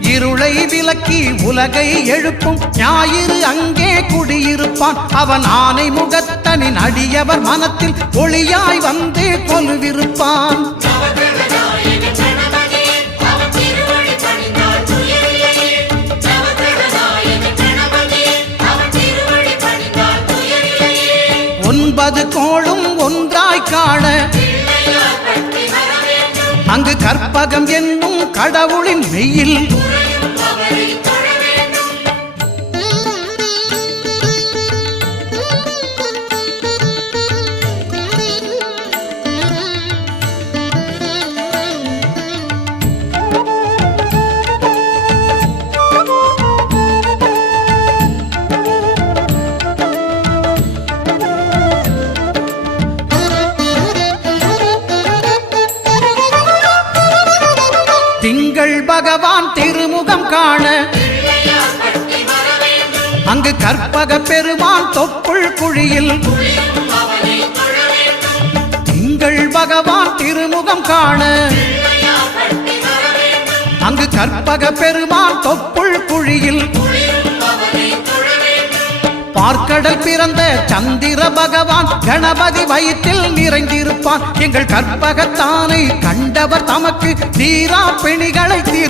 இருளை விலக்கி உலகை எழுப்பும் ஞாயிறு அங்கே குடியிருப்பான். அவன் ஆனை முகத்தனின் அடியவர் மனத்தில் ஒளியாய் வந்து கொலுவிருப்பான். ஒன்பது கோளும் ஒன்றாய் காண அங்கு கற்பகம் என்னும் கடவுளின் மெய்யில் திங்கள் பகவான் திருமுகம் காண அங்கு கற்பக பெருமான் தொப்புள் குழியில் திங்கள் பகவான் திருமுகம் காண அங்கு கற்பக பெருமான் தொப்புள் குழியில் பார்க்கடல் பிறந்த சந்திர பகவான் கணபதி வயிற்றில் நிறைந்திருப்பான். எங்கள் கற்பகத்தானை கண்டவர் தமக்கு தீரா பிணிகளை தீர்